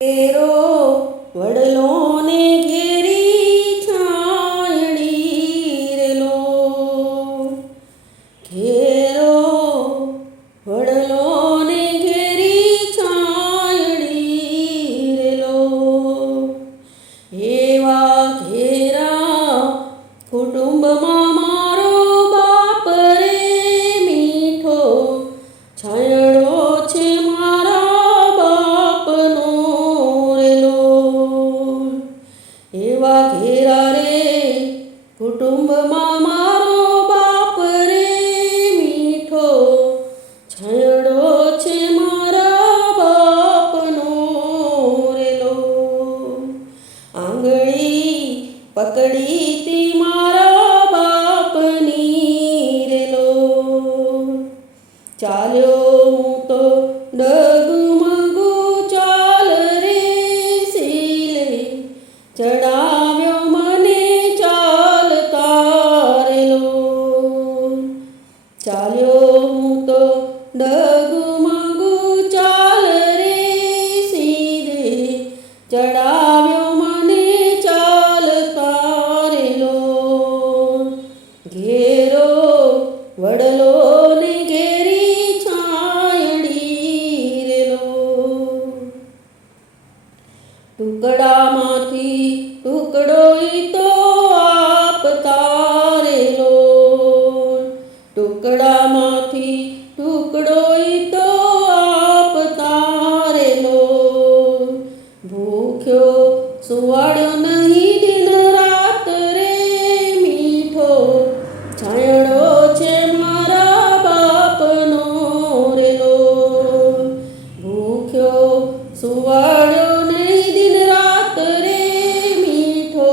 ઘેરો વડલોને ઘેરી છાયડી રેલો. ઘેરો વડલોને ઘેરી છાયડી રેલો. એવા ઘેરા કુટુંબમાં મારો બાપ રે મીઠો છાયડો છે મારા બાપનો રેલો. એવા ઘેરા રે કુટુંબમાં મારો બાપ રે મીઠો છાયડો છે મારા બાપનો રેલો. આંગળી પકડી તી મારા બાપની રેલો. ચાલ્યો હું તો ડગમગુ ચાલ રે શીલે ચડાવ્યો મને ચાલતા રેલો. ચાલ્યો હું તો ડગમગુ ચાલ રે સીધે ચડાવ્યો મને ચાલતા રેલો. ઘેરો વડલોને ઘેરી છાયડી રેલો. ટુકડામાંથી ટુકડો ઈ તો આપતા રેલો. ટુકડામાંથી ટુકડો ઈ તો આપતા રેલો. ભૂખ્યો સુવાડ્યો નહીં દિન રાત રે મીઠો છાયડો છે મારા બાપનો રેલો. ભૂખ્યો સુવાડ્યો નહીં દિન રાત રે મીઠો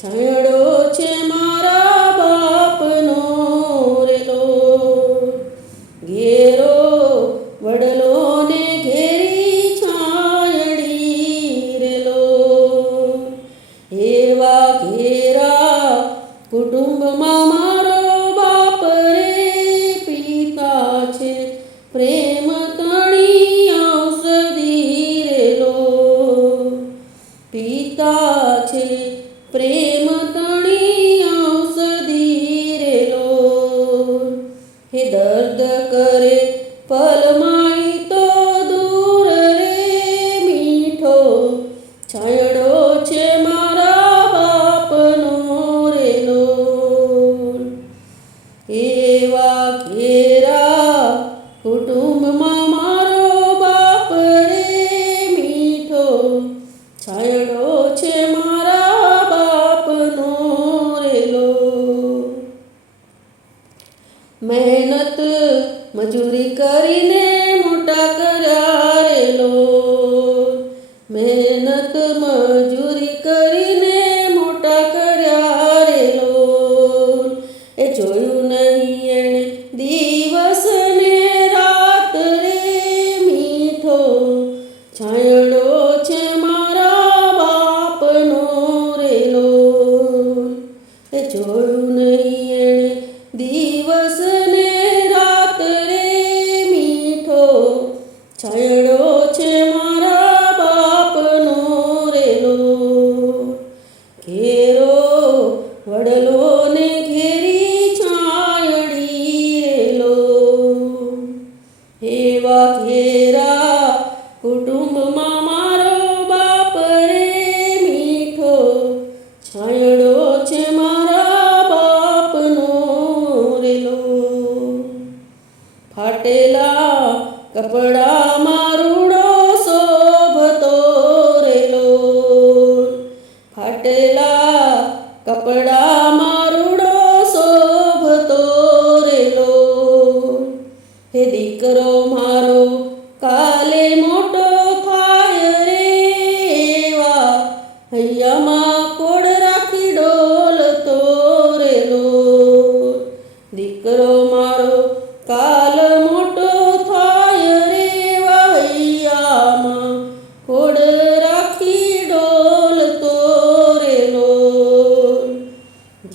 છાયડો છે મારા બાપનો રેલો. ઘેરો વડલોને ઘેરી છાયડી રેલો. એવા ઘેરા કુટુંબમાં મારો બાપ રે પિતા છે પ્રેમ તણી ઔષધી રેલો. પિતા છે પ્રેમ તણી ઔષધી રેલો. હે દર્દ કરે પલમાઈ તો દૂર રે મીઠો છાયડો છે મારા બાપનો રેલો. એવા ઘેરા કુટુંબમાં મારો બાપ રે મીઠો છાયડો છે મારા બાપનો રેલો. મહેનત મજૂરી કરીને મોટા કર્યા રેલો. મહેનત મજૂરી કરીને મોટા કર્યા રેલો. એ જોયું નહીં એણે દિવસ ને રાત રે મીઠો છાયડો છે મારા બાપનો રેલો. એ જોયું નહીં એણે દિવસ ને રાત રે મીઠો છાયડો છે મારા બાપનો રેલો. ઘેરો વડલોને ઘેરી છાયડી રેલો. એવા ઘેરા કુટુંબમાં મારો બાપ રે મીઠો છાયડો છે મારા બાપનો રેલો. ફાટેલા કપડામાં રૂડો શોભતો રેલો. ફાટેલા કપડામાં રૂડો શોભતો રેલો. હે દીકરો મારો કાલે મોટો થાય રે એવા હૈયામાં કોડ રાખી ડોલતો રેલો. દીકરો મારો કાલ મોટો થાય રે એવા હૈયામાં કોડ રાખી ડોલતો રેલો.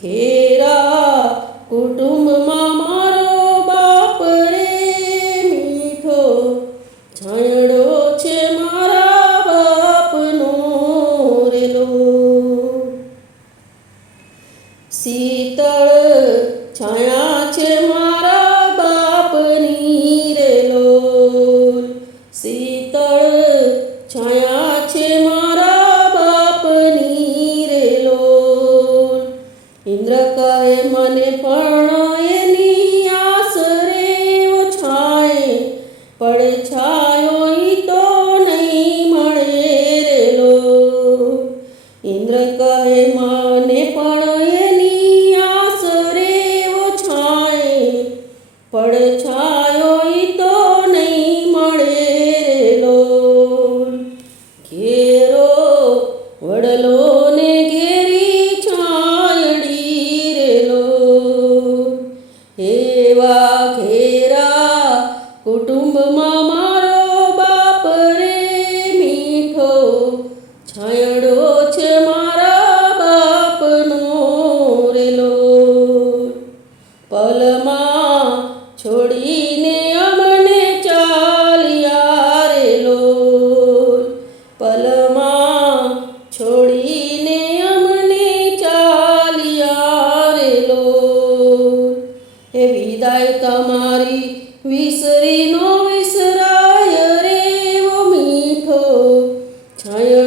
ઘેરા કુટુંબમાં મારો બાપ રે મીઠો છાયડો છે મારા છાયા છે મારા બાપની રે લોલ. ઇન્દ્ર કહે મને પણ એની આસ રે છાંય પડછાયો ઈ તો નહીં મળે રે લોલ. ઇન્દ્ર કહે મને પણ એની આસ રે છાંય પડછાયો ઈ તો નહીં મળે રે લોલ. ઘેરો વડલો ને ઘેરી છાયડી રે લોલ. એવા ઘેરા કુટુંબમાં મારો બાપ રે મીઠો છાયડો છે મારા બાપનો રે લોલ. પલમાં છોડીને અમને ચાલ્યા રે લોલ. પલમાં છોડીને અમને ચાલ્યા રે લોલ. એ વિદાય તમારી વિસરી નો વિસરાય રે વો મીઠો છાયડો